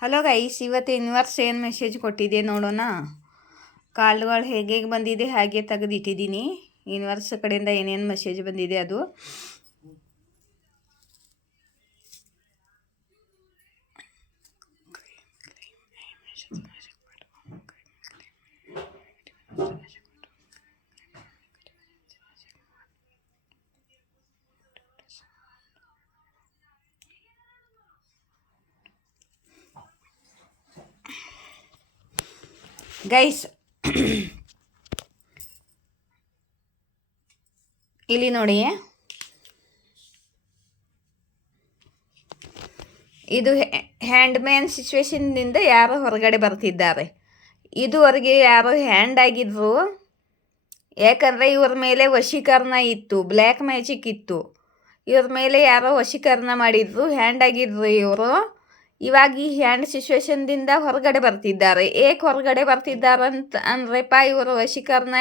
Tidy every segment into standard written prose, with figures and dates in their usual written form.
Hello guys, ಇವತ್ತು universe ಏನು message ಕೊಟ್ಟಿದೆ ನೋಡೋಣ. ಕಾಲ್ಗಳು ಹೇಗೆ ಬಂದಿದೆ ಹಾಗೆ ತೆಗೆದಿಟ್ಟಿದ್ದೀನಿ. ಯೂನಿವರ್ಸ್ ಕಡೆಯಿಂದ ಏನೇನು ಮೆಸೇಜ್ ಬಂದಿದೆ ಅದು. ಗೈಸ್, ಇಲ್ಲಿ ನೋಡಿ, ಇದು ಹ್ಯಾಂಡ್ಮ್ಯಾನ್ ಸಿಚುವೇಶನ್ನಿಂದ ಯಾರೋ ಹೊರಗಡೆ ಬರ್ತಿದ್ದಾರೆ. ಇದುವರೆಗೆ ಯಾರೋ ಹ್ಯಾಂಡ್ ಆಗಿದ್ರು, ಯಾಕಂದರೆ ಇವ್ರ ಮೇಲೆ ವಶೀಕರಣ ಇತ್ತು, ಬ್ಲ್ಯಾಕ್ ಮ್ಯಾಜಿಕ್ ಇತ್ತು. ಇವ್ರ ಮೇಲೆ ಯಾರೋ ವಶೀಕರಣ ಮಾಡಿದ್ರು, ಹ್ಯಾಂಡ್ ಆಗಿದ್ರು ಇವರು. ಇವಾಗ ಈ ಹ್ಯಾಂಡ್ ಸಿಚುವೇಶನ್ದಿಂದ ಹೊರಗಡೆ ಬರ್ತಿದ್ದಾರೆ. ಏಕೆ ಹೊರಗಡೆ ಬರ್ತಿದ್ದಾರಂತ ಅಂದ್ರಪ್ಪ, ಇವರು ವಶೀಕರಣ,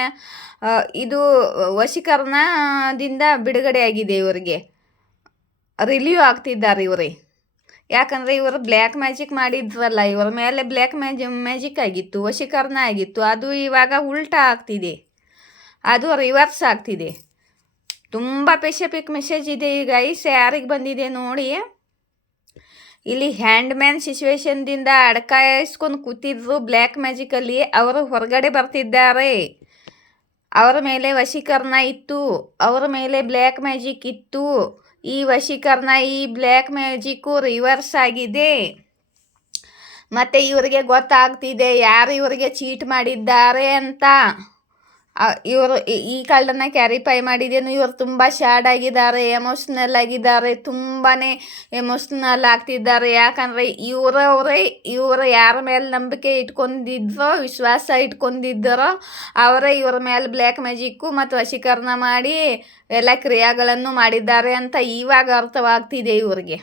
ಇದು ವಶೀಕರಣದಿಂದ ಬಿಡುಗಡೆ ಆಗಿದೆ, ಇವರಿಗೆ ರಿಲೀವ್ ಆಗ್ತಿದ್ದಾರೆ ಇವರೇ. ಯಾಕಂದರೆ ಇವರು ಬ್ಲ್ಯಾಕ್ ಮ್ಯಾಜಿಕ್ ಮಾಡಿದ್ರಲ್ಲ, ಇವರ ಮೇಲೆ ಬ್ಲ್ಯಾಕ್ ಮ್ಯಾಜಿಕ್ ಆಗಿತ್ತು, ವಶೀಕರಣ ಆಗಿತ್ತು. ಅದು ಇವಾಗ ಉಲ್ಟಾ ಆಗ್ತಿದೆ, ಅದು ರಿವರ್ಸ್ ಆಗ್ತಿದೆ. ತುಂಬ ಸ್ಪೆಸಿಫಿಕ್ ಮೆಸೇಜ್ ಇದೆ ಈಗ. ಯಾರಿಗೆ ಬಂದಿದೆ ನೋಡಿ. ಇಲ್ಲಿ ಹ್ಯಾಂಡ್ಮ್ಯಾನ್ ಸಿಚುವೇಶನ್ದಿಂದ ಅಡಕಾಯಿಸ್ಕೊಂಡು ಕೂತಿದ್ರು ಬ್ಲ್ಯಾಕ್ ಮ್ಯಾಜಿಕಲ್ಲಿ, ಅವರು ಹೊರಗಡೆ ಬರ್ತಿದ್ದಾರೆ. ಅವರ ಮೇಲೆ ವಶೀಕರಣ ಇತ್ತು, ಅವರ ಮೇಲೆ ಬ್ಲ್ಯಾಕ್ ಮ್ಯಾಜಿಕ್ ಇತ್ತು. ಈ ವಶೀಕರಣ, ಈ ಬ್ಲ್ಯಾಕ್ ಮ್ಯಾಜಿಕ್ಕು ರಿವರ್ಸ್ ಆಗಿದೆ. ಮತ್ತು ಇವರಿಗೆ ಗೊತ್ತಾಗ್ತಿದೆ ಯಾರು ಇವರಿಗೆ ಚೀಟ್ ಮಾಡಿದ್ದಾರೆ ಅಂತ. ಇವರು ಈ ಕಳ್ಳನ್ನು ಕ್ಯಾರಿಫೈ ಮಾಡಿದ್ದೇನು, ಇವರು ತುಂಬ ಸ್ಯಾಡ್ ಆಗಿದ್ದಾರೆ, ಎಮೋಷ್ನಲ್ ಆಗಿದ್ದಾರೆ, ತುಂಬಾ ಎಮೋಷ್ನಲ್ ಆಗ್ತಿದ್ದಾರೆ. ಯಾಕಂದರೆ ಇವರು ಯಾರ ಮೇಲೆ ನಂಬಿಕೆ ಇಟ್ಕೊಂಡಿದ್ರೋ, ವಿಶ್ವಾಸ ಇಟ್ಕೊಂಡಿದ್ದರೋ ಅವರೇ ಇವರ ಮೇಲೆ ಬ್ಲ್ಯಾಕ್ ಮ್ಯಾಜಿಕ್ಕು ಮತ್ತು ವಶೀಕರಣ ಮಾಡಿ ಎಲ್ಲ ಕ್ರಿಯಾಗಳನ್ನು ಮಾಡಿದ್ದಾರೆ ಅಂತ ಇವಾಗ ಅರ್ಥವಾಗ್ತಿದೆ ಇವರಿಗೆ.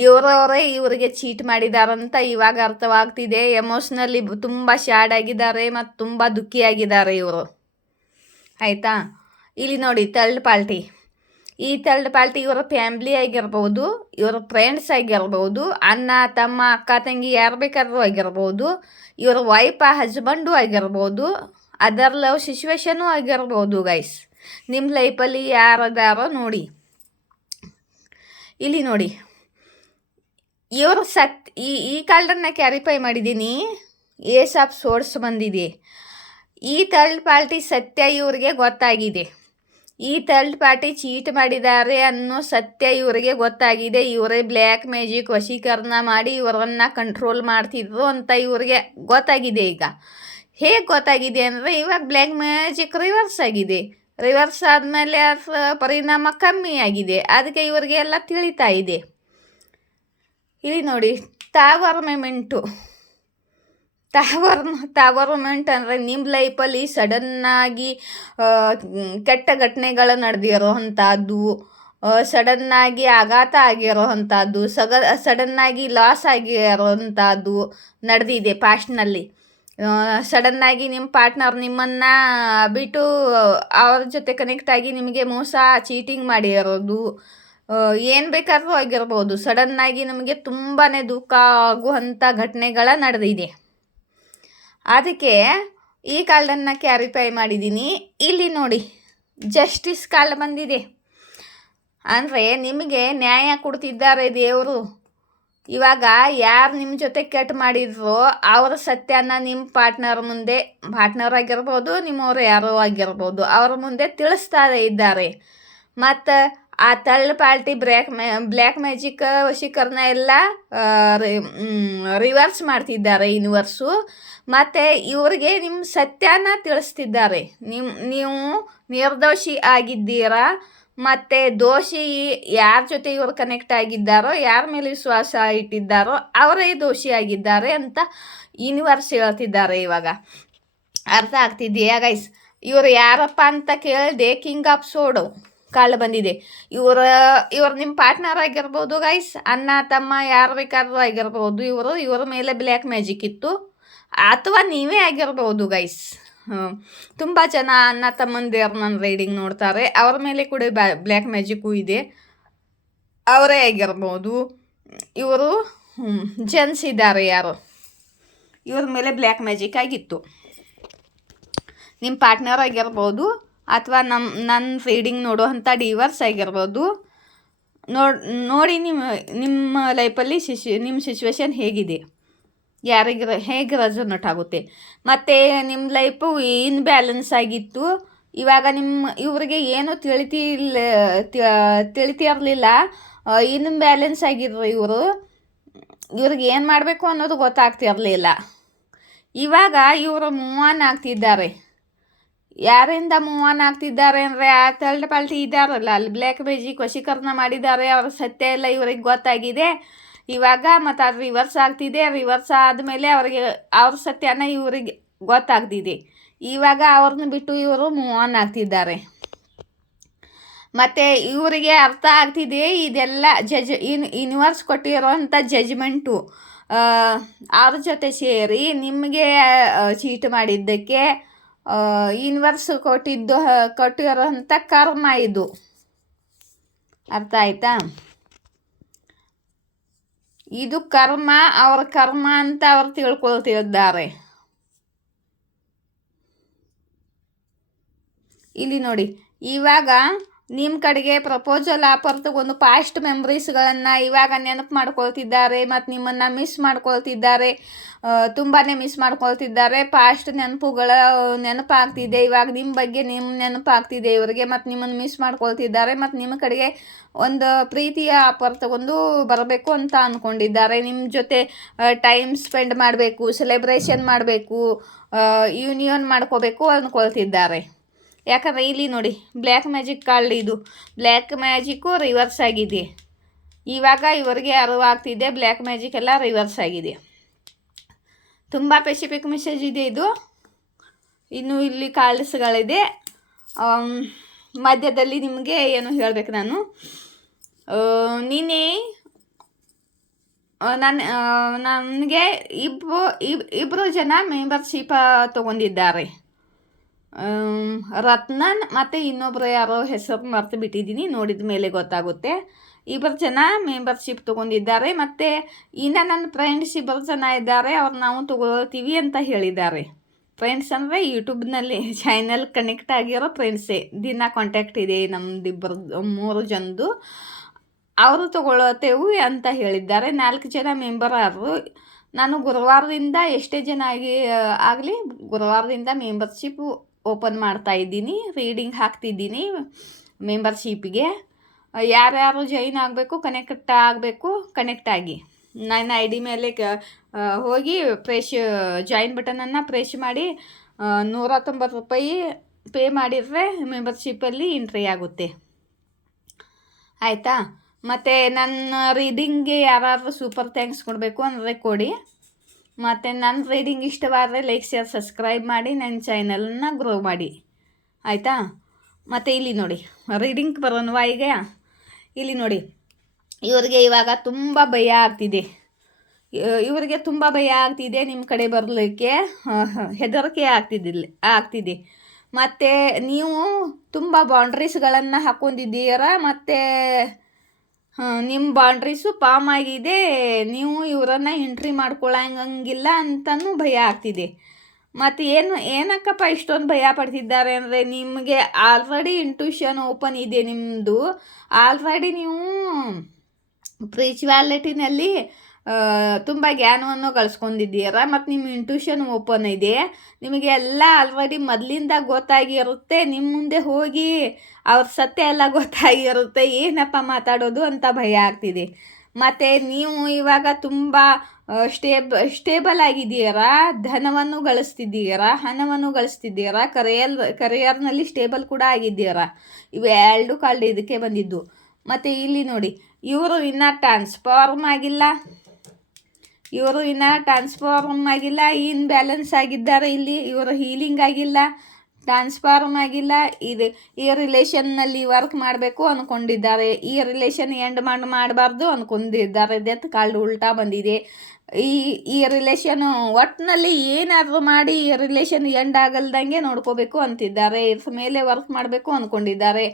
ಇವರವರೇ ಇವರಿಗೆ ಚೀಟ್ ಮಾಡಿದಾರಂತ ಇವಾಗ ಅರ್ಥವಾಗ್ತಿದೆ. ಎಮೋಷ್ನಲಿ ತುಂಬ ಸ್ಯಾಡ್ ಆಗಿದ್ದಾರೆ ಮತ್ತು ತುಂಬ ದುಃಖಿಯಾಗಿದ್ದಾರೆ ಇವರು. ಆಯಿತಾ, ಇಲ್ಲಿ ನೋಡಿ ಥರ್ಡ್ ಪಾರ್ಟಿ. ಈ ಥರ್ಡ್ ಪಾರ್ಟಿ ಇವರ ಫ್ಯಾಮ್ಲಿ ಆಗಿರ್ಬೋದು, ಇವರ ಫ್ರೆಂಡ್ಸ್ ಆಗಿರ್ಬೋದು, ಅಣ್ಣ ತಮ್ಮ ಅಕ್ಕ ತಂಗಿ ಯಾರು ಬೇಕಾದ್ರೂ ಆಗಿರ್ಬೋದು, ಇವರ ವೈಫ್ ಹಸ್ಬೆಂಡು ಆಗಿರ್ಬೋದು, ಅದರ್ ಲವ್ ಸಿಚುವೇಶನು ಆಗಿರ್ಬೋದು. ಗೈಸ್, ನಿಮ್ಮ ಲೈಫಲ್ಲಿ ಯಾರದಾರೋ ನೋಡಿ. ಇಲ್ಲಿ ನೋಡಿ, ಇವರು ಈ ಕಾರ್ಡನ್ನು ಕ್ಯಾರಿಫೈ ಮಾಡಿದ್ದೀನಿ. ಏಸ್ ಆಫ್ ಸೋರ್ಸ್ ಬಂದಿದೆ. ಈ ಥರ್ಡ್ ಪಾರ್ಟಿ ಸತ್ಯ ಇವರಿಗೆ ಗೊತ್ತಾಗಿದೆ. ಈ ಥರ್ಡ್ ಪಾರ್ಟಿ ಚೀಟ್ ಮಾಡಿದ್ದಾರೆ ಅನ್ನೋ ಸತ್ಯ ಇವರಿಗೆ ಗೊತ್ತಾಗಿದೆ. ಇವರೇ ಬ್ಲ್ಯಾಕ್ ಮ್ಯಾಜಿಕ್ ವಶೀಕರಣ ಮಾಡಿ ಇವರನ್ನು ಕಂಟ್ರೋಲ್ ಮಾಡ್ತಿದ್ರು ಅಂತ ಇವರಿಗೆ ಗೊತ್ತಾಗಿದೆ. ಈಗ ಹೇಗೆ ಗೊತ್ತಾಗಿದೆ ಅಂದರೆ, ಇವಾಗ ಬ್ಲ್ಯಾಕ್ ಮ್ಯಾಜಿಕ್ ರಿವರ್ಸ್ ಆಗಿದೆ. ರಿವರ್ಸ್ ಆದಮೇಲೆ ಅದರ ಪರಿಣಾಮ ಕಮ್ಮಿ ಆಗಿದೆ. ಅದಕ್ಕೆ ಇವರಿಗೆ ಎಲ್ಲ ತಿಳಿತಾ ಇದೆ. ಇಲ್ಲಿ ನೋಡಿ, ತಾವರ್ಮೆಂಟು ಅಂದರೆ ನಿಮ್ಮ ಲೈಫಲ್ಲಿ ಸಡನ್ನಾಗಿ ಕೆಟ್ಟ ಘಟನೆಗಳು ನಡೆದಿರೋ ಅಂಥದ್ದು, ಸಡನ್ನಾಗಿ ಆಘಾತ ಆಗಿರೋ ಅಂಥದ್ದು, ಸಡನ್ನಾಗಿ ಲಾಸ್ ಆಗಿರೋ ಅಂಥದ್ದು ನಡೆದಿದೆ ಪಾಸ್ಟ್ನಲ್ಲಿ. ಸಡನ್ನಾಗಿ ನಿಮ್ಮ ಪಾರ್ಟ್ನರ್ ನಿಮ್ಮನ್ನು ಬಿಟ್ಟು ಅವ್ರ ಜೊತೆ ಕನೆಕ್ಟ್ ಆಗಿ ನಿಮಗೆ ಮೋಸ, ಚೀಟಿಂಗ್ ಮಾಡಿರೋದು, ಏನು ಬೇಕಾದರೂ ಆಗಿರ್ಬೋದು. ಸಡನ್ನಾಗಿ ನಮಗೆ ತುಂಬಾ ದುಃಖ ಆಗುವಂಥ ಘಟನೆಗಳ ನಡೆದಿದೆ. ಅದಕ್ಕೆ ಈ ಕಾರ್ಡನ್ನು ಕ್ಯಾರಿಫೈ ಮಾಡಿದ್ದೀನಿ. ಇಲ್ಲಿ ನೋಡಿ, ಜಸ್ಟಿಸ್ ಕಾರ್ಡ್ ಬಂದಿದೆ. ಅಂದರೆ ನಿಮಗೆ ನ್ಯಾಯ ಕೊಡ್ತಿದ್ದಾರೆ ದೇವರು. ಇವಾಗ ಯಾರು ನಿಮ್ಮ ಜೊತೆ ಕೆಟ್ಟ ಮಾಡಿದ್ರೋ ಅವರ ಸತ್ಯನ ನಿಮ್ಮ ಪಾರ್ಟ್ನರ್ ಆಗಿರ್ಬೋದು, ನಿಮ್ಮವರು ಯಾರೋ ಆಗಿರ್ಬೋದು, ಅವರ ಮುಂದೆ ತಿಳಿಸ್ತಾ ಇದ್ದಾರೆ. ಮತ್ತು ಆ ಥರ್ಡ್ ಪಾರ್ಟಿ ಬ್ಲ್ಯಾಕ್ ಮ್ಯಾಜಿಕ್ ವಶೀಕರಣ ಎಲ್ಲ ರಿವರ್ಸ್ ಮಾಡ್ತಿದ್ದಾರೆ ಯೂನಿವರ್ಸು. ಮತ್ತು ಇವ್ರಿಗೆ ನಿಮ್ಮ ಸತ್ಯನ ತಿಳಿಸ್ತಿದ್ದಾರೆ. ನೀವು ನಿರ್ದೋಷಿ ಆಗಿದ್ದೀರಾ, ಮತ್ತು ದೋಷಿ ಯಾರ ಜೊತೆ ಇವರು ಕನೆಕ್ಟ್ ಆಗಿದ್ದಾರೋ, ಯಾರ ಮೇಲೆ ವಿಶ್ವಾಸ ಇಟ್ಟಿದ್ದಾರೋ ಅವರೇ ದೋಷಿ ಆಗಿದ್ದಾರೆ ಅಂತ ಯೂನಿವರ್ಸ್ ಹೇಳ್ತಿದ್ದಾರೆ. ಇವಾಗ ಅರ್ಥ ಆಗ್ತಿದೆಯಾ ಗೈಸ್? ಇವರು ಯಾರಪ್ಪ ಅಂತ ಕೇಳಿದೆ, ಕಿಂಗ್ ಆಫ್ ಸೋಡ್ ಕಾಳು ಬಂದಿದೆ. ಇವರು ನಿಮ್ಮ ಪಾರ್ಟ್ನರ್ ಆಗಿರ್ಬೋದು ಗೈಸ್, ಅಣ್ಣ ತಮ್ಮ ಯಾರು ಬೇಕಾದ್ರೂ ಆಗಿರ್ಬೋದು. ಇವರ ಮೇಲೆ ಬ್ಲ್ಯಾಕ್ ಮ್ಯಾಜಿಕ್ ಇತ್ತು, ಅಥವಾ ನೀವೇ ಆಗಿರ್ಬೋದು ಗೈಸ್. ತುಂಬ ಜನ ಅಣ್ಣ ತಮ್ಮಂದಿರು ನನ್ನ ರೈಡಿಂಗ್ ನೋಡ್ತಾರೆ, ಅವ್ರ ಮೇಲೆ ಕೂಡ ಬ್ಲ್ಯಾಕ್ ಮ್ಯಾಜಿಕ್ಕು ಇದೆ. ಅವರೇ ಆಗಿರ್ಬೋದು, ಇವರು ಜೆನ್ಸ್ ಇದ್ದಾರೆ ಯಾರು, ಇವ್ರ ಮೇಲೆ ಬ್ಲ್ಯಾಕ್ ಮ್ಯಾಜಿಕ್ ಆಗಿತ್ತು. ನಿಮ್ಮ ಪಾರ್ಟ್ನರ್ ಆಗಿರ್ಬೋದು ಅಥವಾ ನನ್ನ ರೀಡಿಂಗ್ ನೋಡುವಂಥ ಡಿವರ್ಸ್ ಆಗಿರ್ಬೋದು. ನೋಡಿ ನಿಮ್ಮ ಲೈಫಲ್ಲಿ ನಿಮ್ಮ ಸಿಚುವೇಶನ್ ಹೇಗಿದೆ, ಯಾರಿಗೆ ಹೇಗೆ ರೆಸೊನೇಟ್ ಆಗುತ್ತೆ. ಮತ್ತು ನಿಮ್ಮ ಲೈಫು ಇನ್ಬ್ಯಾಲೆನ್ಸ್ ಆಗಿತ್ತು. ಇವಾಗ ಇವ್ರಿಗೆ ಏನು ತಿಳಿತಿರಲಿಲ್ಲ, ಇನ್ಬ್ಯಾಲೆನ್ಸ್ ಆಗಿದ್ರು ಇವ್ರಿಗೆ ಏನು ಮಾಡಬೇಕು ಅನ್ನೋದು ಗೊತ್ತಾಗ್ತಿರಲಿಲ್ಲ. ಇವಾಗ ಇವರು ಮೂವ್ ಆನ್ ಆಗ್ತಿದ್ದಾರೆ. ಯಾರಿಂದ ಮೂವ್ ಆನ್ ಆಗ್ತಿದ್ದಾರೆ ಅಂದರೆ ಆ ತಳ್ಳಿ ಪಲ್ಟಿ ಇದ್ದಾರಲ್ಲ, ಅಲ್ಲಿ ಬ್ಲ್ಯಾಕ್ ಮ್ಯಾಜಿಕ್ ವಶೀಕರಣ ಮಾಡಿದ್ದಾರೆ, ಅವ್ರ ಸತ್ಯ ಎಲ್ಲ ಇವ್ರಿಗೆ ಗೊತ್ತಾಗಿದೆ. ಇವಾಗ ಮತ್ತು ಅದು ರಿವರ್ಸ್ ಆಗ್ತಿದೆ. ರಿವರ್ಸ್ ಆದಮೇಲೆ ಅವ್ರ ಸತ್ಯನ ಇವ್ರಿಗೆ ಗೊತ್ತಾಗ್ತಿದೆ. ಇವಾಗ ಅವ್ರನ್ನ ಬಿಟ್ಟು ಇವರು ಮೂವ್ ಆನ್ ಆಗ್ತಿದ್ದಾರೆ. ಮತ್ತು ಇವರಿಗೆ ಅರ್ಥ ಆಗ್ತಿದೆ ಇದೆಲ್ಲ ಯೂನಿವರ್ಸ್ ಕೊಟ್ಟಿರೋವಂಥ ಜಜ್ಮೆಂಟು. ಅವ್ರ ಜೊತೆ ಸೇರಿ ನಿಮಗೆ ಚೀಟ್ ಮಾಡಿದ್ದಕ್ಕೆ ಯೂನಿವರ್ಸ್ ಕೊಟ್ಟಿರೋಂಥ ಕರ್ಮ ಇದು. ಅರ್ಥ ಆಯ್ತಾ? ಇದು ಕರ್ಮ, ಅವರ ಕರ್ಮ ಅಂತ ಅವ್ರು ತಿಳ್ಕೊಳ್ತಿದ್ದಾರೆ. ಇಲ್ಲಿ ನೋಡಿ, ಇವಾಗ ನಿಮ್ಮ ಕಡೆಗೆ ಪ್ರಪೋಸಲ್ ಆಫರ್ ತಗೊಂಡು ಪಾಸ್ಟ್ ಮೆಮ್ರೀಸ್ಗಳನ್ನು ಇವಾಗ ನೆನಪು ಮಾಡ್ಕೊಳ್ತಿದ್ದಾರೆ ಮತ್ತು ನಿಮ್ಮನ್ನು ಮಿಸ್ ಮಾಡ್ಕೊಳ್ತಿದ್ದಾರೆ. ತುಂಬಾ ಮಿಸ್ ಮಾಡ್ಕೊಳ್ತಿದ್ದಾರೆ. ಪಾಸ್ಟ್ ನೆನಪುಗಳ ನೆನಪಾಗ್ತಿದೆ. ಇವಾಗ ನಿಮ್ಮ ಬಗ್ಗೆ ನೆನಪಾಗ್ತಿದೆ ಇವರಿಗೆ ಮತ್ತು ನಿಮ್ಮನ್ನು ಮಿಸ್ ಮಾಡ್ಕೊಳ್ತಿದ್ದಾರೆ. ಮತ್ತು ನಿಮ್ಮ ಕಡೆಗೆ ಒಂದು ಪ್ರೀತಿಯ ಆಫರ್ ತಗೊಂಡು ಬರಬೇಕು ಅಂತ ಅಂದ್ಕೊಂಡಿದ್ದಾರೆ. ನಿಮ್ಮ ಜೊತೆ ಟೈಮ್ ಸ್ಪೆಂಡ್ ಮಾಡಬೇಕು, ಸೆಲೆಬ್ರೇಷನ್ ಮಾಡಬೇಕು, ಯೂನಿಯನ್ ಮಾಡ್ಕೋಬೇಕು ಅಂದ್ಕೊಳ್ತಿದ್ದಾರೆ. ಯಾಕಂದರೆ ಇಲ್ಲಿ ನೋಡಿ, ಬ್ಲ್ಯಾಕ್ ಮ್ಯಾಜಿಕ್ ಕಾರ್ಡ್ ಇದು. ಬ್ಲ್ಯಾಕ್ ಮ್ಯಾಜಿಕ್ಕು ರಿವರ್ಸ್ ಆಗಿದೆ. ಇವಾಗ ಇವರಿಗೆ ಅರಿವಾಗ್ತಿದೆ ಬ್ಲ್ಯಾಕ್ ಮ್ಯಾಜಿಕ್ ಎಲ್ಲ ರಿವರ್ಸ್ ಆಗಿದೆ. ತುಂಬ ಸ್ಪೆಸಿಫಿಕ್ ಮೆಸೇಜ್ ಇದೆ ಇದು. ಇನ್ನು ಇಲ್ಲಿ ಕಾರ್ಡ್ಸ್ಗಳಿದೆ. ಮಧ್ಯದಲ್ಲಿ ನಿಮಗೆ ಏನು ಹೇಳಬೇಕು ನಾನು, ನನಗೆ ಇಬ್ಬರು ಜನ ಮೆಂಬರ್ಶಿಪ್ ತೊಗೊಂಡಿದ್ದಾರೆ. ರತ್ನನ್ ಮತ್ತು ಇನ್ನೊಬ್ಬರು ಯಾರೋ ಹೆಸರು ಮರ್ತು ಬಿಟ್ಟಿದ್ದೀನಿ, ನೋಡಿದ ಮೇಲೆ ಗೊತ್ತಾಗುತ್ತೆ. ಇಬ್ಬರು ಜನ ಮೆಂಬರ್ಶಿಪ್ ತೊಗೊಂಡಿದ್ದಾರೆ. ಮತ್ತು ಇನ್ನು ನನ್ನ ಫ್ರೆಂಡ್ಸ್ ಇಬ್ಬರು ಜನ ಇದ್ದಾರೆ, ಅವ್ರು ನಾವು ತೊಗೊಳ್ತೀವಿ ಅಂತ ಹೇಳಿದ್ದಾರೆ. ಫ್ರೆಂಡ್ಸ್ ಅಂದರೆ ಯೂಟ್ಯೂಬ್ನಲ್ಲಿ ಚಾನಲ್ ಕನೆಕ್ಟ್ ಆಗಿರೋ ಫ್ರೆಂಡ್ಸೇ, ದಿನ ಕಾಂಟ್ಯಾಕ್ಟ್ ಇದೆ ನಮ್ಮದಿಬ್ಬರು 3 ಜನದ್ದು. ಅವರು ತೊಗೊಳತ್ತೇವು ಅಂತ ಹೇಳಿದ್ದಾರೆ. 4 ಜನ ಮೆಂಬರ್ ಆದರು. ನಾನು ಗುರುವಾರದಿಂದ ಎಷ್ಟೇ ಜನ ಆಗಲಿ ಗುರುವಾರದಿಂದ ಮೆಂಬರ್ಶಿಪ್ ಓಪನ್ ಮಾಡ್ತಾಯಿದ್ದೀನಿ, ರೀಡಿಂಗ್ ಹಾಕ್ತಿದ್ದೀನಿ ಮೆಂಬರ್ಶಿಪ್ಗೆ. ಯಾರ್ಯಾರು ಜಾಯಿನ್ ಆಗಬೇಕು, ಕನೆಕ್ಟ್ ಆಗಿ ನನ್ನ ಐ ಡಿ ಮೇಲೆ ಹೋಗಿ ಜಾಯಿನ್ ಬಟನನ್ನು ಪ್ರೆಸ್ ಮಾಡಿ ₹190 ಪೇ ಮಾಡಿದರೆ ಮೆಂಬರ್ಶಿಪ್ಪಲ್ಲಿ ಎಂಟ್ರಿ ಆಗುತ್ತೆ. ಆಯಿತಾ? ಮತ್ತು ನನ್ನ ರೀಡಿಂಗ್ಗೆ ಯಾರಾದರೂ ಸೂಪರ್ ಥ್ಯಾಂಕ್ಸ್ ಕೊಡಬೇಕು ಅಂದರೆ ಕೊಡಿ. ಮತ್ತು ನನ್ನ ರೀಡಿಂಗ್ ಇಷ್ಟವಾದರೆ ಲೈಕ್, ಶೇರ್, ಸಬ್ಸ್ಕ್ರೈಬ್ ಮಾಡಿ ನನ್ನ ಚಾನಲನ್ನು ಗ್ರೋ ಮಾಡಿ. ಆಯಿತಾ? ಮತ್ತು ಇಲ್ಲಿ ನೋಡಿ, ರೀಡಿಂಗ್ ಬರೋಣವಾ ಈಗ. ಇಲ್ಲಿ ನೋಡಿ, ಇವರಿಗೆ ಇವಾಗ ತುಂಬ ಭಯ ಆಗ್ತಿದೆ. ನಿಮ್ಮ ಕಡೆ ಬರಲಿಕ್ಕೆ ಹೆದರಿಕೆ ಆಗ್ತಿದೆ. ಮತ್ತು ನೀವು ತುಂಬ ಬೌಂಡ್ರೀಸ್ಗಳನ್ನು ಹಾಕ್ಕೊಂಡಿದ್ದೀರಾ. ಮತ್ತು ನಿಮ್ಮ ಬೌಂಡ್ರೀಸು ಪಾಮ್ ಆಗಿದೆ. ನೀವು ಇವರನ್ನು ಎಂಟ್ರಿ ಮಾಡ್ಕೊಳ್ಳಂಗಿಲ್ಲ ಅಂತಲೂ ಭಯ ಆಗ್ತಿದೆ. ಮತ್ತು ಏನಕ್ಕಪ್ಪ ಇಷ್ಟೊಂದು ಭಯ ಪಡ್ತಿದ್ದಾರೆ ಅಂದರೆ, ನಿಮಗೆ ಆಲ್ರೆಡಿ ಇಂಟ್ಯೂಷನ್ ಓಪನ್ ಇದೆ. ನಿಮ್ಮದು ಆಲ್ರೆಡಿ ನೀವು ಸ್ಪಿರಿಚುವಾಲಿಟಿನಲ್ಲಿ ತುಂಬ ಜ್ಞಾನವನ್ನು ಗಳಿಸ್ಕೊಂಡಿದ್ದೀರ. ಮತ್ತು ನಿಮ್ಮ ಇಂಟ್ಯೂಷನ್ ಓಪನ್ ಇದೆ. ನಿಮಗೆ ಎಲ್ಲ ಆಲ್ರೆಡಿ ಮೊದಲಿಂದ ಗೊತ್ತಾಗಿರುತ್ತೆ. ನಿಮ್ಮ ಮುಂದೆ ಹೋಗಿ ಅವ್ರ ಸತ್ಯ ಎಲ್ಲ ಗೊತ್ತಾಗಿರುತ್ತೆ. ಏನಪ್ಪ ಮಾತಾಡೋದು ಅಂತ ಭಯ ಆಗ್ತಿದೆ. ಮತ್ತು ನೀವು ಇವಾಗ ತುಂಬ ಸ್ಟೇಬಲ್ ಆಗಿದ್ದೀರಾ. ಹಣವನ್ನು ಗಳಿಸ್ತಿದ್ದೀರಾ. ಕರಿಯರ್ನಲ್ಲಿ ಸ್ಟೇಬಲ್ ಕೂಡ ಆಗಿದ್ದೀರಾ. ಇವು 2 ಕಾರ್ಡ್ ಇದಕ್ಕೆ ಬಂದಿದ್ದು. ಮತ್ತು ಇಲ್ಲಿ ನೋಡಿ, ಇವರು ಇನ್ನೂ ಟ್ರಾನ್ಸ್ಫಾರ್ಮ್ ಆಗಿಲ್ಲ. ಇನ್ಬ್ಯಾಲೆನ್ಸ್ ಆಗಿದ್ದಾರೆ. ಇಲ್ಲಿ ಇವರು ಹೀಲಿಂಗ್ ಆಗಿಲ್ಲ, ಟ್ರಾನ್ಸ್ಫಾರ್ಮ್ ಆಗಿಲ್ಲ. ಈ ರಿಲೇಷನ್ನಲ್ಲಿ ವರ್ಕ್ ಮಾಡಬೇಕು ಅಂದ್ಕೊಂಡಿದ್ದಾರೆ. ಈ ರಿಲೇಷನ್ ಎಂಡ್ ಮಾಡಬಾರ್ದು ಅಂದ್ಕೊಂಡಿದ್ದಾರೆ. ಡೆತ್ ಕಾರ್ಡ್ ಉಲ್ಟಾ ಬಂದಿದೆ. ಈ ರಿಲೇಷನ್ ಒಟ್ಟಿನಲ್ಲಿ ಏನಾದರೂ ಮಾಡಿ ಈ ರಿಲೇಷನ್ ಎಂಡ್ ಆಗಲ್ದಂಗೆ ನೋಡ್ಕೋಬೇಕು ಅಂತಿದ್ದಾರೆ. ಇದ್ರ ಮೇಲೆ ವರ್ಕ್ ಮಾಡಬೇಕು ಅಂದ್ಕೊಂಡಿದ್ದಾರೆ.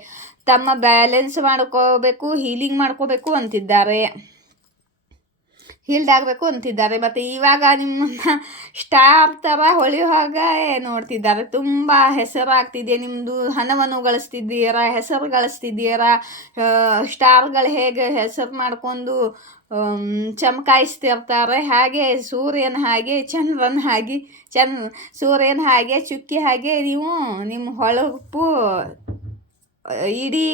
ತಮ್ಮ ಬ್ಯಾಲೆನ್ಸ್ ಮಾಡ್ಕೋಬೇಕು, ಹೀಲಿಂಗ್ ಮಾಡ್ಕೋಬೇಕು ಅಂತಿದ್ದಾರೆ. ಹೀಲ್ಡ್ ಆಗಬೇಕು ಅಂತಿದ್ದಾರೆ. ಮತ್ತು ಇವಾಗ ನಿಮ್ಮನ್ನು ಸ್ಟಾರ್ ಥರ ಹೊಳೆಯುವಾಗ ನೋಡ್ತಿದ್ದಾರೆ. ತುಂಬ ಹೆಸರಾಗ್ತಿದೆ, ನಿಮ್ಮದು ಹಣವನ್ನು ಗಳಿಸ್ತಿದ್ದೀರಾ, ಹೆಸರು ಗಳಿಸ್ತಿದ್ದೀರಾ. ಸ್ಟಾರ್ಗಳು ಹೇಗೆ ಹೆಸರು ಮಾಡಿಕೊಂಡು ಚಮಕಾಯಿಸ್ತಿರ್ತಾರೆ, ಹಾಗೆ ಸೂರ್ಯನ ಹಾಗೆ ಚಂದ್ರನ ಹಾಗೆ ಸೂರ್ಯನ ಹಾಗೆ ಚುಕ್ಕಿ ಹಾಗೆ ನೀವು ನಿಮ್ಮ ಹೊಳಪು ಇಡೀ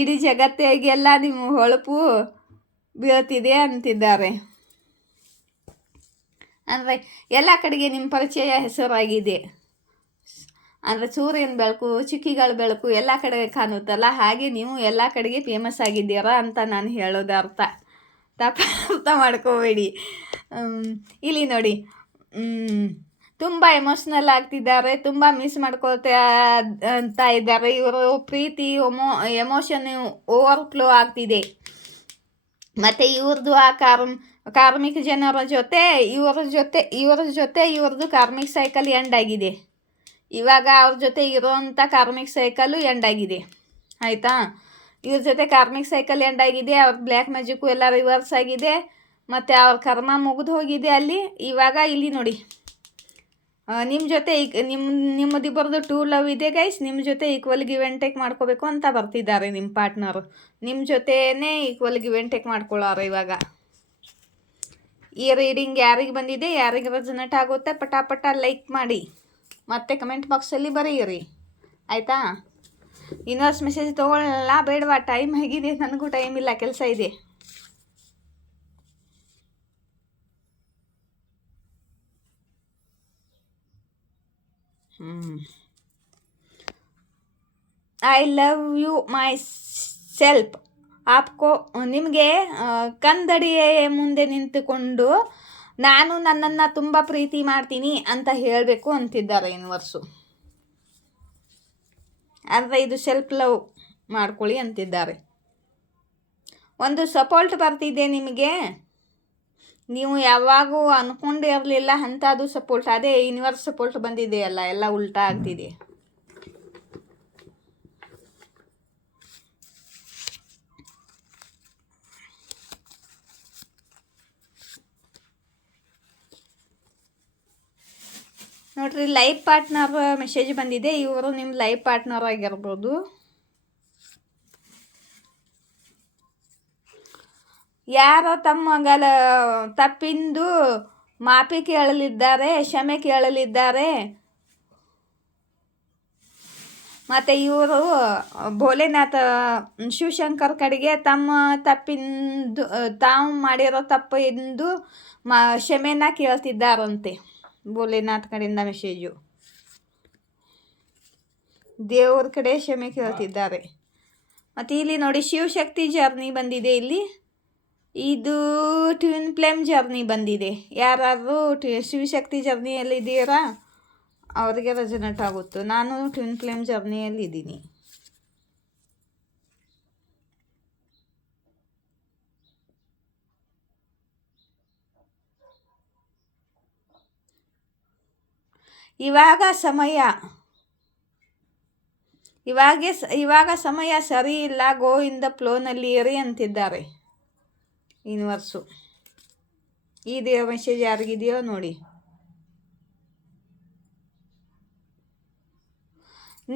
ಇಡೀ ಜಗತ್ತಿಗೆಲ್ಲ ನಿಮ್ಮ ಹೊಳಪು ಬೀಳ್ತಿದೆ ಅಂತಿದ್ದಾರೆ. ಅಂದರೆ ಎಲ್ಲ ಕಡೆಗೆ ನಿಮ್ಮ ಪರಿಚಯ ಹೆಸರಾಗಿದೆ. ಅಂದರೆ ಸೂರ್ಯನ ಬೆಳಕು, ಚುಕ್ಕಿಗಳ ಬೆಳಕು ಎಲ್ಲ ಕಡೆಗೆ ಕಾಣುತ್ತಲ್ಲ, ಹಾಗೆ ನೀವು ಎಲ್ಲ ಕಡೆಗೆ ಫೇಮಸ್ ಆಗಿದ್ದೀರಾ ಅಂತ ನಾನು ಹೇಳೋದು ಅರ್ಥ. ಅರ್ಥ ಮಾಡ್ಕೋಬೇಡಿ. ಇಲ್ಲಿ ನೋಡಿ, ತುಂಬ ಎಮೋಷ್ನಲ್ ಆಗ್ತಿದ್ದಾರೆ, ತುಂಬ ಮಿಸ್ ಮಾಡ್ಕೊಳ್ತಾ ಅಂತ ಇದ್ದಾರೆ. ಇವರು ಪ್ರೀತಿ ಎಮೋಷನ್ ಓವರ್ಫ್ಲೋ ಆಗ್ತಿದೆ. ಮತ್ತು ಇವ್ರದ್ದು ಆ ಕಾರ್ಮಿಕ ಜನರ ಜೊತೆ ಇವ್ರದ್ದು ಕಾರ್ಮಿಕ್ ಸೈಕಲ್ ಎಂಡ್ ಆಗಿದೆ. ಇವಾಗ ಅವ್ರ ಜೊತೆ ಇರೋವಂಥ ಕಾರ್ಮಿಕ್ ಸೈಕಲ್ಲು ಎಂಡ್ ಆಗಿದೆ, ಆಯಿತಾ. ಇವ್ರ ಜೊತೆ ಕಾರ್ಮಿಕ್ ಸೈಕಲ್ ಎಂಡ್ ಆಗಿದೆ, ಅವ್ರ ಬ್ಲ್ಯಾಕ್ ಮ್ಯಾಜಿಕ್ಕು ಎಲ್ಲ ರಿವರ್ಸ್ ಆಗಿದೆ, ಮತ್ತು ಅವ್ರ ಕರ್ಮ ಮುಗಿದು ಹೋಗಿದೆ ಅಲ್ಲಿ. ಇವಾಗ ಇಲ್ಲಿ ನೋಡಿ, ನಿಮ್ಮ ಜೊತೆ ನಿಮ್ಮದಿಬ್ಬರದು ಟೂ ಲವ್ ಇದೆ ಗೈಸ್. ನಿಮ್ಮ ಜೊತೆ ಈಕ್ವಲ್ ಗಿವ್ ಆ್ಯಂಡ್ ಟೇಕ್ ಮಾಡ್ಕೋಬೇಕು ಅಂತ ಬರ್ತಿದ್ದಾರೆ ನಿಮ್ಮ ಪಾರ್ಟ್ನರು. ನಿಮ್ಮ ಜೊತೆನೇ ಈಕ್ವಲ್ ಗಿವ್ ಆ್ಯಂಡ್ ಟೇಕ್ ಮಾಡ್ಕೊಳ್ಳೋರು ಇವಾಗ. ಈ ರೀಡಿಂಗ್ ಯಾರಿಗೆ ಬಂದಿದೆ, ಯಾರಿಗೆ ರೆಸನೇಟ್ ಆಗುತ್ತೆ, ಪಟಾಪಟ ಲೈಕ್ ಮಾಡಿ ಮತ್ತು ಕಮೆಂಟ್ ಬಾಕ್ಸಲ್ಲಿ ಬರೆಯಿರಿ, ಆಯಿತಾ. ಯೂನಿವರ್ಸ್ ಮೆಸೇಜ್ ತೊಗೊಳ್ಳಲ್ಲ ಬೇಡವಾ, ಟೈಮ್ ಹೇಗಿದೆ, ನನಗೂ ಟೈಮ್ ಇಲ್ಲ, ಕೆಲಸ ಇದೆ. I love you myself. ಆಪ್ಕೋ ನಿಮಗೆ ಕಂದಡಿಯ ಮುಂದೆ ನಿಂತುಕೊಂಡು ನಾನು ನನ್ನನ್ನು ತುಂಬ ಪ್ರೀತಿ ಮಾಡ್ತೀನಿ ಅಂತ ಹೇಳಬೇಕು ಅಂತಿದ್ದಾರೆ ಯೂನಿವರ್ಸು. ಅಂದರೆ ಇದು ಸೆಲ್ಫ್ ಲವ್ ಮಾಡ್ಕೊಳ್ಳಿ ಅಂತಿದ್ದಾರೆ. ಒಂದು ಸಪೋರ್ಟ್ ಬರ್ತಿದೆ ನಿಮಗೆ, ನೀವು ಯಾವಾಗೂ ಅಂದ್ಕೊಂಡಿರಲಿಲ್ಲ ಅಂಥದ್ದು ಸಪೋರ್ಟ್. ಅದೇ ಯೂನಿವರ್ಸ್ ಸಪೋರ್ಟ್ ಬಂದಿದೆಯಲ್ಲ, ಎಲ್ಲ ಉಲ್ಟಾ ಆಗ್ತಿದೆ. ನೋಡ್ರಿ, ಲೈಫ್ ಪಾರ್ಟ್ನರ್ ಮೆಸೇಜ್ ಬಂದಿದೆ. ಇವರು ನಿಮ್ಮ ಲೈಫ್ ಪಾರ್ಟ್ನರ್ ಆಗಿರ್ಬೋದು. ಯಾರೋ ತಮ್ಮಗಳ ತಪ್ಪಿಂದು ಮಾಫಿ ಕೇಳಲಿದ್ದಾರೆ, ಕ್ಷಮೆ ಕೇಳಲಿದ್ದಾರೆ. ಮತ್ತು ಇವರು ಭೋಲೆನಾಥ ಶಿವಶಂಕರ್ ಕಡೆಗೆ ತಮ್ಮ ತಪ್ಪಿಂದು ತಾವು ಮಾಡಿರೋ ತಪ್ಪಿಂದು ಕ್ಷಮೆನ ಕೇಳ್ತಿದ್ದಾರಂತೆ. ಭೋಲೆನಾಥ್ ಕಡೆಯಿಂದ ಮೆಸೇಜು, ದೇವ್ರ ಕಡೆ ಕ್ಷಮೆ ಕೇಳ್ತಿದ್ದಾರೆ. ಮತ್ತು ಇಲ್ಲಿ ನೋಡಿ, ಶಿವಶಕ್ತಿ ಜರ್ನಿ ಬಂದಿದೆ. ಇಲ್ಲಿ ಇದು ಟ್ವಿನ್ ಫ್ಲೇಮ್ ಜರ್ನಿ ಬಂದಿದೆ. ಯಾರಾದರೂ ಶಿವಶಕ್ತಿ ಜರ್ನಿಯಲ್ಲಿ ಇದ್ದೀರಾ, ಅವರಿಗೆ ರೆಸನೇಟ್ ಆಗುತ್ತೆ. ನಾನು ಟ್ವಿನ್ ಫ್ಲೇಮ್ ಜರ್ನಿಯಲ್ಲಿ ಇದ್ದೀನಿ. ಇವಾಗ ಸಮಯ ಸರಿ ಇಲ್ಲ, ಗೋ ಇನ್ ದ ಫ್ಲೋನಲ್ಲಿ ಇರಿ ಅಂತಿದ್ದಾರೆ ಯೂನಿವರ್ಸು. ಈ ದೇವ ಮೆಸೇಜ್ ಯಾರಿಗಿದೆಯೋ ನೋಡಿ.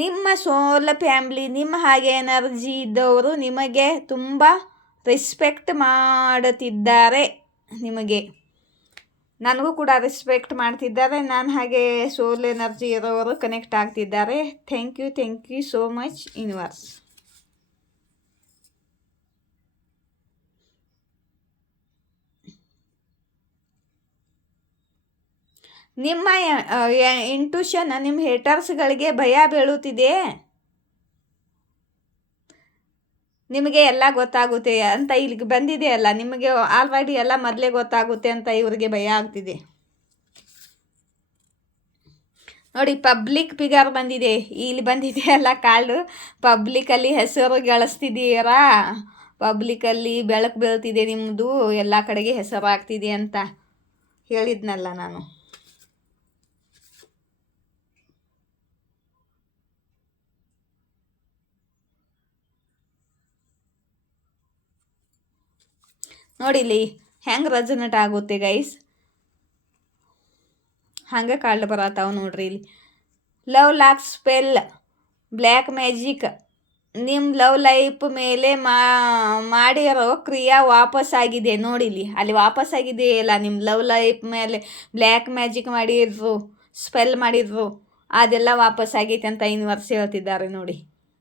ನಿಮ್ಮ ಸೋಲ್ ಫ್ಯಾಮ್ಲಿ, ನಿಮ್ಮ ಹಾಗೆ ಎನರ್ಜಿ ಇದ್ದವರು ನಿಮಗೆ ತುಂಬ ರೆಸ್ಪೆಕ್ಟ್ ಮಾಡುತ್ತಿದ್ದಾರೆ. ನಿಮಗೆ ನನಗೂ ಕೂಡ ರೆಸ್ಪೆಕ್ಟ್ ಮಾಡ್ತಿದ್ದಾರೆ. ನಾನು ಹಾಗೆ ಸೋಲ್ ಎನರ್ಜಿ ಇರೋರು ಕನೆಕ್ಟ್ ಆಗ್ತಿದ್ದಾರೆ. Thank you so much universe. ನಿಮ್ಮ ಇಂಟ್ಯೂಷನ್ ನಿಮ್ಮ ಹೇಟರ್ಸ್ಗಳಿಗೆ ಭಯ ಬೀಳುತ್ತಿದೆ. ನಿಮಗೆ ಎಲ್ಲ ಗೊತ್ತಾಗುತ್ತೆ ಅಂತ ಇಲ್ಲಿಗೆ ಬಂದಿದೆ ಅಲ್ಲ, ನಿಮಗೆ ಆಲ್ರೆಡಿ ಎಲ್ಲ ಮೊದಲೇ ಗೊತ್ತಾಗುತ್ತೆ ಅಂತ ಇವರಿಗೆ ಭಯ ಆಗ್ತಿದೆ ನೋಡಿ. ಪಬ್ಲಿಕ್ ಫಿಗರ್ ಬಂದಿದೆ, ಇಲ್ಲಿ ಬಂದಿದೆ ಅಲ್ಲ ಕಾರ್ಡು. ಪಬ್ಲಿಕಲ್ಲಿ ಹೆಸರು ಗಳಿಸ್ತಿದ್ದೀರಾ, ಪಬ್ಲಿಕಲ್ಲಿ ಬೆಳಕು ಬೀಳ್ತಿದೆ, ನಿಮ್ಮದು ಎಲ್ಲ ಕಡೆಗೆ ಹೆಸರು ಆಗ್ತಿದೆ ಅಂತ ಹೇಳಿದ್ನಲ್ಲ ನಾನು. ನೋಡಿಲಿ, ಹೆಂಗೆ ರೆಸನೇಟ್ ಆಗುತ್ತೆ ಗೈಸ್. ಹಂಗೆ ಕಾರ್ಡ್ ಬರತ್ತಾವ ನೋಡ್ರಿ ಇಲ್ಲಿ. Love lock spell black magic. ನಿಮ್ಮ ಲವ್ ಲೈಫ್ ಮೇಲೆ ಮಾಡಿರೋ ಕ್ರಿಯಾ ವಾಪಸ್ ಆಗಿದೆ ನೋಡಿಲಿ. ಅಲ್ಲಿ ವಾಪಸ್ ಆಗಿದೆ ಅಲ್ಲ, ನಿಮ್ಮ ಲವ್ ಲೈಫ್ ಮೇಲೆ ಬ್ಲ್ಯಾಕ್ ಮ್ಯಾಜಿಕ್ ಮಾಡಿದ್ರು, ಸ್ಪೆಲ್ ಮಾಡಿದ್ರು, ಅದೆಲ್ಲ ವಾಪಸ್ ಆಗೈತೆ ಅಂತ ಯೂನಿವರ್ಸ್ ಹೇಳ್ತಿದ್ದಾರೆ ನೋಡಿ.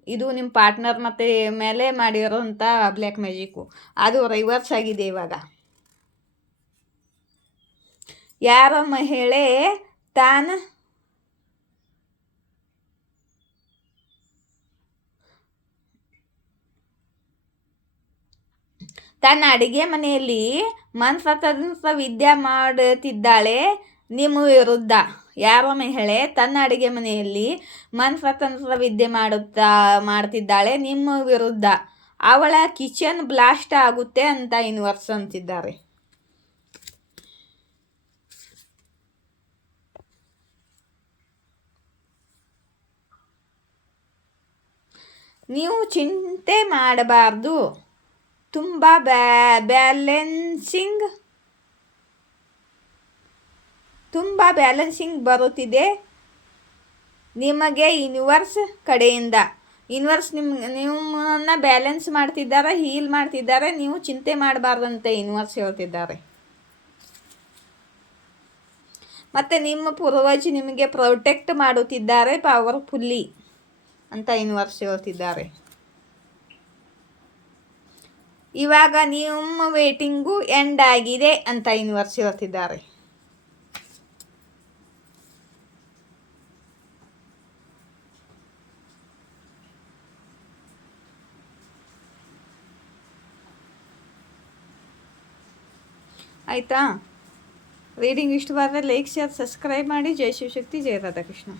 ಇದು ನಿಮ್ಮ ಪಾರ್ಟ್ನರ್ ಮತ್ತು ಮೇಲೆ ಮಾಡಿರೋಂಥ ಬ್ಲ್ಯಾಕ್ ಮ್ಯಾಜಿಕ್ಕು, ಅದು ರಿವರ್ಸ್ ಆಗಿದೆ ಇವಾಗ. ಯಾರೋ ಮಹಿಳೆ ತನ್ನ ಅಡಿಗೆ ಮನೆಯಲ್ಲಿ ಮಂತ್ರತಂತ್ರ ವಿದ್ಯೆ ಮಾಡುತ್ತಿದ್ದಾಳೆ ನಿಮ್ಮ ವಿರುದ್ಧ. ಯಾರೋ ಮಹಿಳೆ ತನ್ನ ಅಡಿಗೆ ಮನೆಯಲ್ಲಿ ಮಂತ್ರತಂತ್ರ ವಿದ್ಯೆ ಮಾಡ್ತಿದ್ದಾಳೆ ನಿಮ್ಮ ವಿರುದ್ಧ. ಅವಳ ಕಿಚನ್ ಬ್ಲಾಸ್ಟ್ ಆಗುತ್ತೆ ಅಂತ ಯೂನಿವರ್ಸ್ ಅಂತಿದ್ದಾರೆ. ನೀವು ಚಿಂತೆ ಮಾಡಬಾರ್ದು, ತುಂಬ ಬ್ಯಾಲೆನ್ಸಿಂಗ್ ಬರುತ್ತಿದೆ ನಿಮಗೆ ಯೂನಿವರ್ಸ್ ಕಡೆಯಿಂದ. ಯೂನಿವರ್ಸ್ ನಿಮ್ಮನ್ನು ಬ್ಯಾಲೆನ್ಸ್ ಮಾಡ್ತಿದ್ದಾರೆ, ಹೀಲ್ ಮಾಡ್ತಿದ್ದಾರೆ. ನೀವು ಚಿಂತೆ ಮಾಡಬಾರ್ದಂತೆ ಯೂನಿವರ್ಸ್ ಹೇಳ್ತಿದ್ದಾರೆ. ಮತ್ತು ನಿಮ್ಮ ಪೂರ್ವಜ ನಿಮಗೆ ಪ್ರೊಟೆಕ್ಟ್ ಮಾಡುತ್ತಿದ್ದಾರೆ ಪವರ್ಫುಲ್ಲಿ ಅಂತ ಯೂನಿವರ್ಸ್ ಹೇಳ್ತಿದ್ದಾರೆ. ಇವಾಗ ನಿಮ್ಮ ವೇಟಿಂಗು ಎಂಡ್ ಆಗಿದೆ ಅಂತ ಯೂನಿವರ್ಸ್ ಹೇಳ್ತಿದ್ದಾರೆ. ಆಯಿತಾ? ರೀಡಿಂಗ್ ಇಷ್ಟವಾದರೆ ಲೈಕ್, ಶೇರ್, ಸಬ್ಸ್ಕ್ರೈಬ್ ಮಾಡಿ. ಜೈ ಶಿವಶಕ್ತಿ, ಜೈ ರಾಧಾಕೃಷ್ಣ.